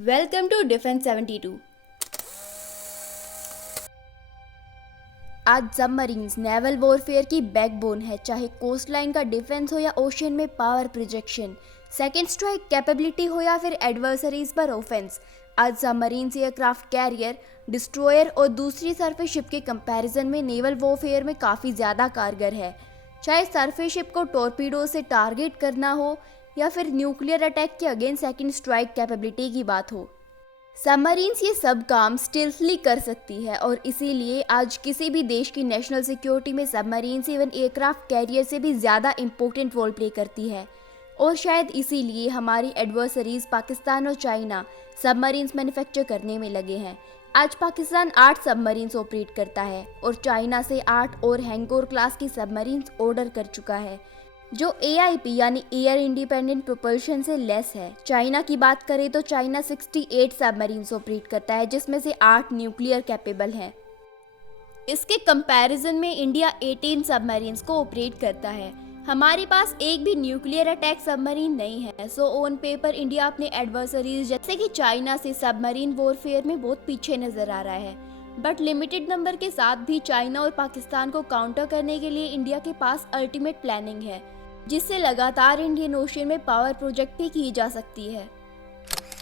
Welcome to defence 72। आज submarines naval warfare की backbone है, चाहे कोस्ट लाइन का डिफेंस हो या ओशन में power projection, second strike capability हो या फिर एडवर्सरीज पर ऑफेंस। आज सबमरीन्स एयरक्राफ्ट कैरियर, डिस्ट्रॉयर और दूसरी सरफेस शिप के कंपैरिजन में नेवल वॉरफेयर में काफ़ी ज़्यादा कारगर है। चाहे सरफेस शिप को टॉर्पीडो से टारगेट करना हो या फिर न्यूक्लियर अटैक के अगेंस्ट सेकेंड स्ट्राइक कैपेबिलिटी की बात हो, सबमरीन्स ये सब काम स्टिल्थली कर सकती है और इसीलिए आज किसी भी देश की नेशनल सिक्योरिटी में सबमरीन्स इवन एयरक्राफ्ट कैरियर से भी ज़्यादा इम्पोर्टेंट रोल प्ले करती है। और शायद इसीलिए हमारी एडवर्सरीज पाकिस्तान और चाइना सबमरीन्स मैन्युफैक्चर करने में लगे हैं। आज पाकिस्तान 8 सबमरीन्स ऑपरेट करता है और चाइना से 8 और हैंगकोर क्लास की सबमरीन्स ऑर्डर कर चुका है, जो AIP यानी एयर इंडिपेंडेंट प्रोपल्शन से लेस है। चाइना की बात करें तो चाइना 68 सबमरीन्स ऑपरेट करता है, जिसमें से 8 न्यूक्लियर कैपेबल हैं। इसके कंपैरिजन में इंडिया 18 सबमरीन्स को ऑपरेट करता है। हमारे पास एक भी न्यूक्लियर अटैक सबमरीन नहीं है, सो ऑन पेपर इंडिया अपने एडवर्सरीज जैसे कि चाइना से सबमरीन वॉरफेयर में बहुत पीछे नजर आ रहा है। बट लिमिटेड नंबर के साथ भी चाइना और पाकिस्तान को काउंटर करने के लिए इंडिया के पास अल्टीमेट प्लानिंग है, जिससे लगातार इंडियन ओशन में पावर प्रोजेक्ट भी की जा सकती है।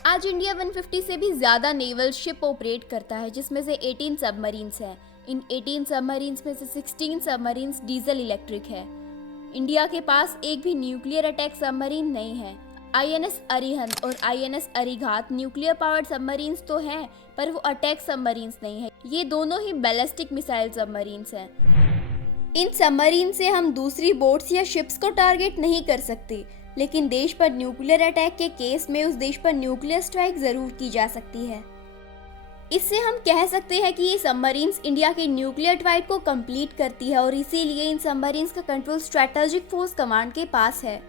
आज इंडिया 150 से भी ज़्यादा नेवल शिप ऑपरेट करता है, जिसमें से 18 सबमरीन्स हैं। इन 18 सबमरीन्स में से 16 सबमरीन्स डीजल इलेक्ट्रिक है। इंडिया के पास एक भी न्यूक्लियर अटैक सबमरीन नहीं है। INS अरिहंत और INS Arighat nuclear powered submarines तो हैं, पर वो अटैक सबमरीन्स नहीं है। ये दोनों ही बैलिस्टिक मिसाइल सबमरीन्स हैं। इन सबमरीन से हम दूसरी बोट्स या शिप्स को टारगेट नहीं कर सकते, लेकिन देश पर न्यूक्लियर अटैक के केस में उस देश पर न्यूक्लियर स्ट्राइक जरूर की जा सकती है। इससे हम कह सकते हैं कि ये सबमरीन्स इंडिया के न्यूक्लियर ट्राइड को कंप्लीट करती है और इसीलिए इन सबमरीन्स का कंट्रोल स्ट्रेटेजिक फोर्स कमांड के पास है।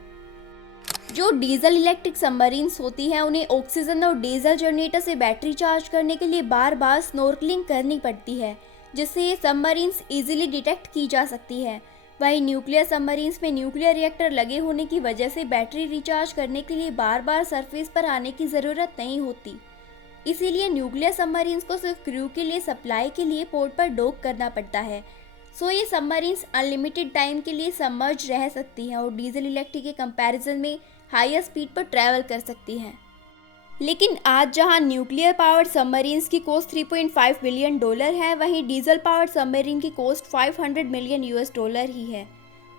जो डीजल इलेक्ट्रिक सबमरीन्स होती हैं, उन्हें ऑक्सीजन और डीजल जनरेटर से बैटरी चार्ज करने के लिए बार बार स्नॉर्कलिंग करनी पड़ती है, जिससे ये सबमरीन्स इजीली डिटेक्ट की जा सकती है। वहीं न्यूक्लियर सबमरीन्स में न्यूक्लियर रिएक्टर लगे होने की वजह से बैटरी रिचार्ज करने के लिए बार बार सरफेस पर आने की ज़रूरत नहीं होती। इसीलिए न्यूक्लियर सबमरीन्स को सिर्फ क्रू के लिए सप्लाई के लिए पोर्ट पर डॉक करना पड़ता है। सो ये सबमरीन्स अनलिमिटेड टाइम के लिए सबमर्ज रह सकती हैं और डीजल इलेक्ट्रिक के कंपैरिजन में हायर स्पीड पर ट्रैवल कर सकती हैं। लेकिन आज जहां न्यूक्लियर पावर्ड सबमरीन्स की कॉस्ट $3.5 बिलियन है, वहीं डीजल पावर्ड सबमरीन की कॉस्ट $500 मिलियन ही है।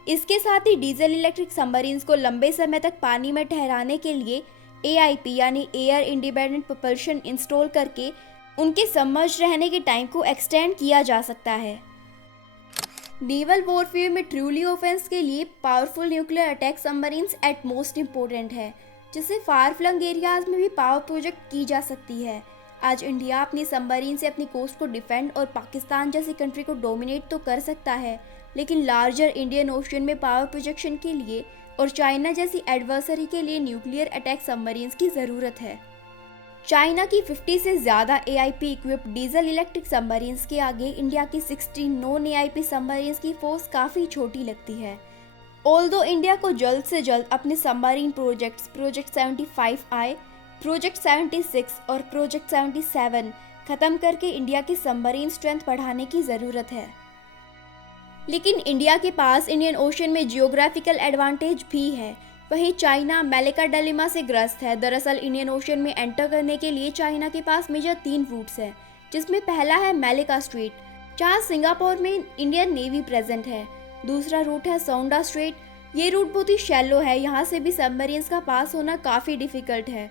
इसके साथ ही डीजल इलेक्ट्रिक सबमरीन्स को लंबे समय तक पानी में ठहराने के लिए AIP यानी एयर इंडिपेंडेंट प्रोपल्शन इंस्टॉल करके उनके सबमर्ज रहने के टाइम को एक्सटेंड किया जा सकता है। नेवल वॉरफेयर में ट्रूली ऑफेंस के लिए powerful nuclear attack submarines at most important है, जिससे फार फ्लंग एरियाज में भी पावर प्रोजेक्ट की जा सकती है। आज इंडिया अपनी सबमरीन से अपनी कोस्ट को डिफेंड और पाकिस्तान जैसी कंट्री को डोमिनेट तो कर सकता है, लेकिन लार्जर इंडियन ओशन में पावर प्रोजेक्शन के लिए और चाइना जैसी एडवर्सरी के लिए न्यूक्लियर अटैक सबमरीन्स की ज़रूरत है। चाइना की 50 से ज़्यादा AIP equipped diesel electric submarines के आगे इंडिया की 16 नॉन AIP सबमरीन्स की फोर्स काफ़ी छोटी लगती है। ऑल्दो इंडिया को जल्द से जल्द अपने सबमरीन प्रोजेक्ट 75I, प्रोजेक्ट 76 और प्रोजेक्ट 77 खत्म करके इंडिया की सबमरीन स्ट्रेंथ बढ़ाने की ज़रूरत है। लेकिन इंडिया के पास इंडियन ओशन में जियोग्राफिकल एडवांटेज भी है। वहीं चाइना मैलेका डिलेमा से ग्रस्त है। दरअसल इंडियन ओशन में एंटर करने के लिए चाइना के पास मेजर 3 रूट्स हैं, जिसमें पहला है मैलेका स्ट्रेट, जहाँ सिंगापुर में इंडियन नेवी प्रेजेंट है। दूसरा रूट है सोंडा स्ट्रेट। ये रूट बहुत ही शैलो है, यहाँ से भी सबमरीन्स का पास होना काफ़ी डिफिकल्ट है।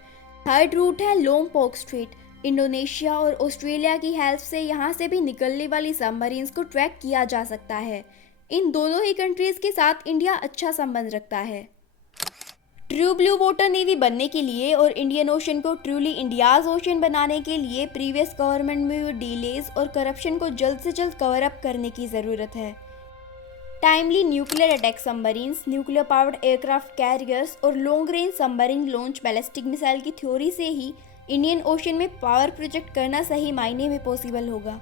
थर्ड रूट है लोम्पोक स्ट्रेट। इंडोनेशिया और ऑस्ट्रेलिया की हेल्प से यहाँ से भी निकलने वाली सबमरीन्स को ट्रैक किया जा सकता है। इन दोनों ही कंट्रीज़ के साथ इंडिया अच्छा संबंध रखता है। ट्रू ब्लू वाटर नेवी बनने के लिए और इंडियन ओशन को ट्रूली इंडियाज ओशन बनाने के लिए प्रीवियस गवर्नमेंट में हुए डिलेज और करप्शन को जल्द से जल्द कवर अप करने की ज़रूरत है। Timely nuclear attack submarines, nuclear powered aircraft carriers और long range submarine launched ballistic missile की थ्योरी से ही इंडियन ओशन में पावर प्रोजेक्ट करना सही मायने में पॉसिबल होगा।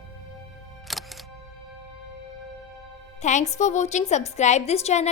Thanks for watching, subscribe this channel.